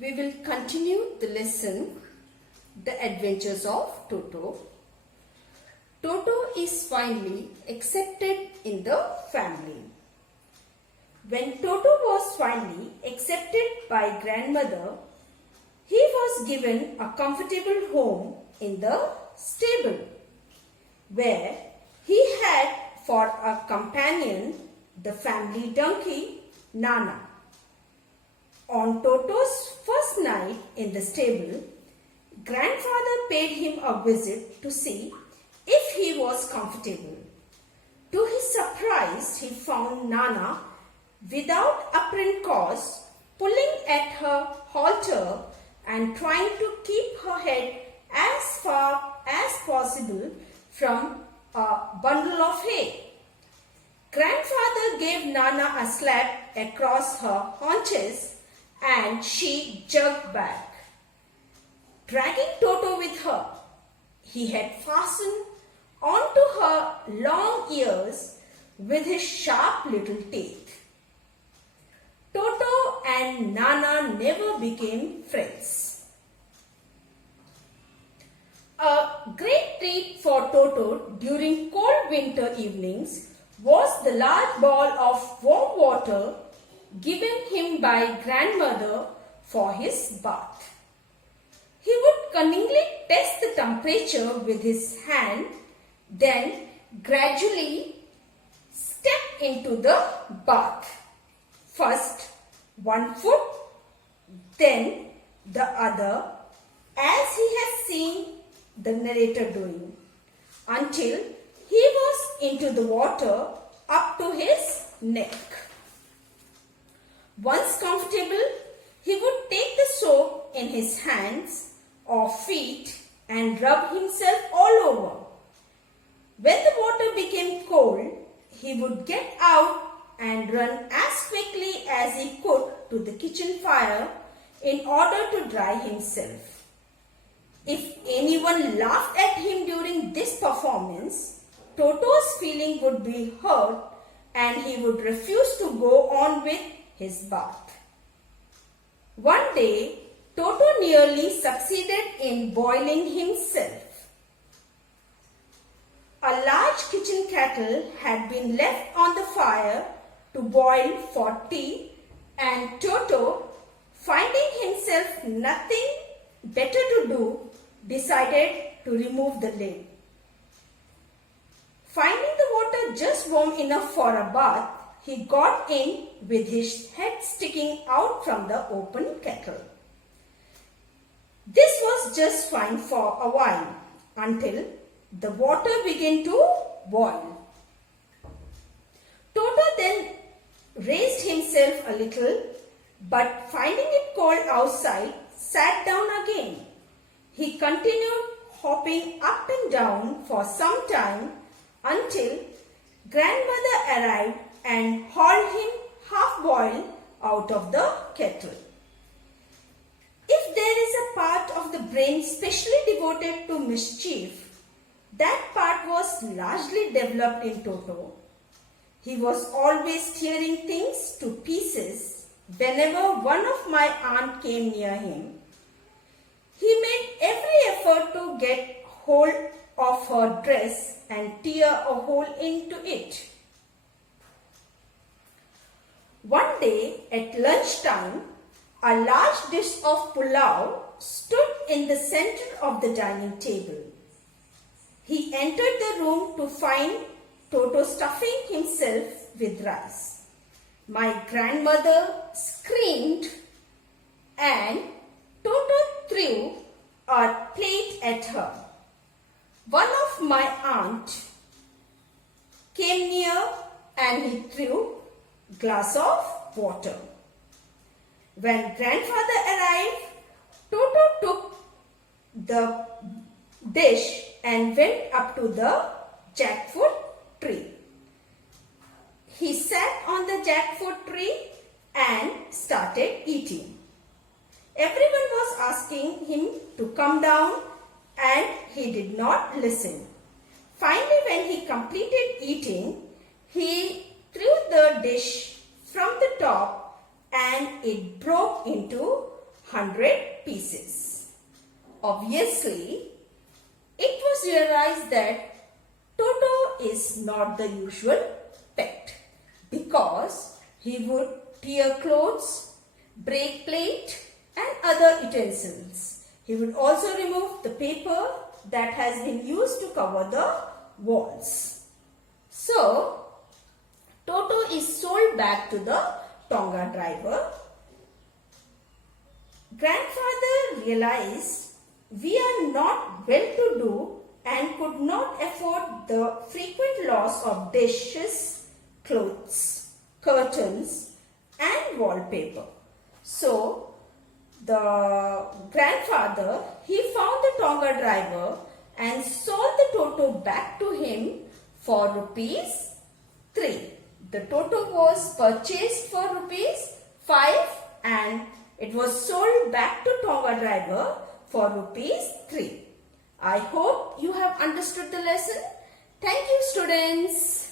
we will continue the lesson, The Adventures of Toto. Toto is finally accepted in the family. When Toto was finally accepted by grandmother, he was given a comfortable home in the stable, where he had for a companion the family donkey, Nana. On Toto's first night in the stable, grandfather paid him a visit to see if he was comfortable. To his surprise, he found Nana without apparent cause, pulling at her halter and trying to keep her head as far as possible from a bundle of hay. Grandfather gave Nana a slap across her haunches and she jerked back, dragging Toto with her. He had fastened onto her long ears with his sharp little teeth. Toto and Nana never became friends. A great treat for Toto during cold winter evenings was the large ball of warm water given him by grandmother for his bath. He would cunningly test the temperature with his hand, then gradually step into the bath. First one foot, then the other, as he has seen the narrator doing, until he was into the water up to his neck. Once comfortable, he would take the soap in his hands or feet and rub himself all over. When the water became cold, he would get out and run as quickly as he could to the kitchen fire in order to dry himself. If anyone laughed at him during this performance, Toto's feeling would be hurt and he would refuse to go on with his bath. One day, Toto nearly succeeded in boiling himself. A large kitchen kettle had been left on the fire to boil for tea, and Toto, finding himself nothing better to do, decided to remove the lid. Finding the water just warm enough for a bath, he got in with his head sticking out from the open kettle. This was just fine for a while, until the water began to boil. Toto then raised himself a little, but finding it cold outside, sat down again. He continued hopping up and down for some time until grandmother arrived and hauled him half-boiled out of the kettle. If there is a part of the brain specially devoted to mischief, that part was largely developed in Toto. He was always tearing things to pieces whenever one of my aunt came near him. He made every effort to get hold of her dress and tear a hole into it. One day at lunchtime, a large dish of pulao stood in the center of the dining table. He entered the room to find Toto stuffing himself with rice. My grandmother screamed and Toto threw a plate at her. One of my aunt came near and he threw a glass of water. When grandfather arrived, Toto took the dish and went up to the jackfruit tree. He sat on the jackfruit tree and started eating. Everyone was asking him to come down and he did not listen. Finally, when he completed eating, he threw the dish from the top and it broke into 100 pieces. Obviously, it was realized that Toto is not the usual pet because he would tear clothes, break plate and other utensils. He would also remove the paper that has been used to cover the walls. So, Toto is sold back to the Tonga driver. Grandfather realized we are not well-to-do and could not afford the frequent loss of dishes, clothes, curtains and wallpaper. So, the grandfather, he found the Tonga driver and sold the Toto back to him for rupees 3. The Toto was purchased for rupees 5 and it was sold back to Tonga driver for rupees 3. I hope you have understood the lesson. Thank you, students.